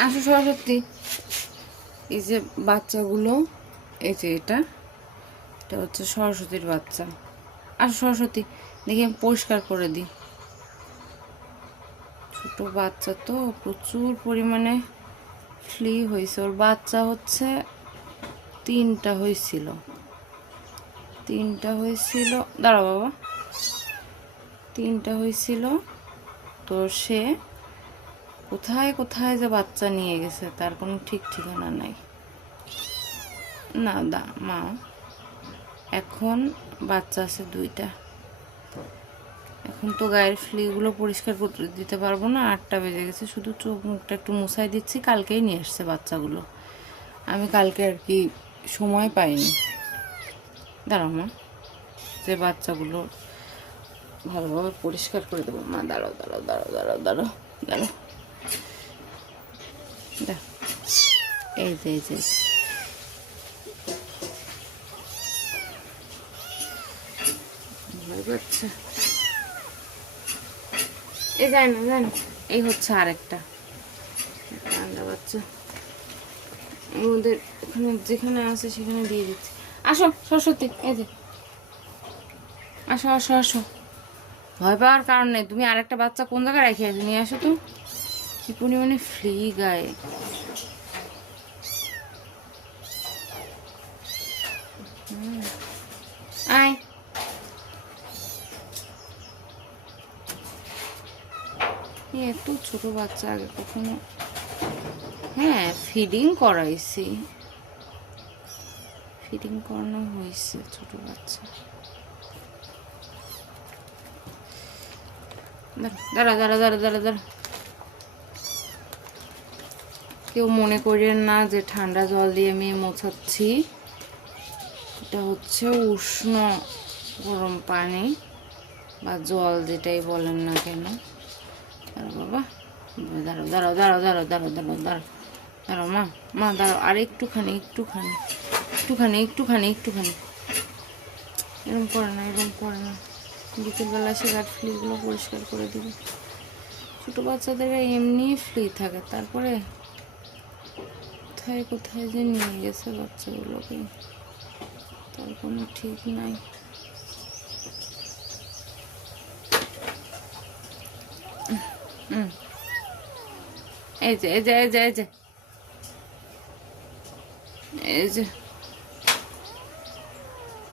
আসো সরস্বতী, এই যে বাচ্চাগুলো, এই যে এটা হচ্ছে সরস্বতীর বাচ্চা। আসো সরস্বতী, দেখি আমি পরিষ্কার করে দিই। ছোট বাচ্চা তো প্রচুর পরিমাণে ফ্লি হয়েছে। ওর বাচ্চা হচ্ছে তিনটা হয়েছিল। দাঁড়াও বাবা, তিনটা হয়েছিল। তো সে কোথায় কোথায় যে বাচ্চা নিয়ে গেছে তার কোনো ঠিক ঠিকানা নাই। না মা, এখন বাচ্চা আছে দুইটা। এখন তো গায়ের ফ্লিগুলো পরিষ্কার করতে দিতে পারবো না, 8টা বেজে গেছে। শুধু চোখ মুখটা একটু মুছাই দিচ্ছি। কালকেই নিয়ে এসছে বাচ্চাগুলো, আমি কালকে আর কি সময় পাইনি। দাঁড়াও মা, যে বাচ্চাগুলো ভালোভাবে পরিষ্কার করে দেবো। মা দাঁড়াও দাঁড়াও দাঁড়াও দাঁড়াও দাঁড়াও দাঁড়াও, এই যে ভয় পাচ্ছে। এই যায় না, এই হচ্ছে আরেকটা ঠান্ডা বাচ্চা। ওদের ওখানে যেখানে আছে সেখানে দিয়ে দিচ্ছি। আসো সরস্বতী, এই যে আসো আসো আসো, ভয় পাওয়ার কারণ নেই। তুমি আরেকটা বাচ্চা কোন জায়গায় রেখে আসো, নিয়ে আসো তো। কি পরিমাণে ফ্লি গায়ে। আয়, এত ছোট বাচ্চা আগে কখনো, হ্যাঁ ফিডিং করাইছি, ফিডিং করানো হয়েছে ছোট বাচ্চা। দাঁড়া দাঁড়া দাঁড়া দাঁড়া দাঁড়া, কেউ মনে করেন না যে ঠান্ডা জল দিয়ে আমি মোছাচ্ছি। এটা হচ্ছে উষ্ণ গরম পানি বা জল, যেটাই বলেন না কেন। দাঁড়াও বাবা, দাঁড়াও দাঁড়াও দাঁড়াও দাঁড়াও দাঁড়াও দাঁড়াও দাঁড়াও দাঁড়াও মা দাঁড়াও, আর একটুখানি একটুখানি একটুখানি একটুখানি একটুখানি। এরকম করে না। বিকেলবেলা সে গাছ ফ্লিগুলো পরিষ্কার করে দিবে। ছোটো বাচ্চাদের এমনি ফ্লি থাকে, তারপরে কোথায় কোথায় যে নিয়ে গেছে বাচ্চাগুলোকে, তার কোনো ঠিক নাই। এই যে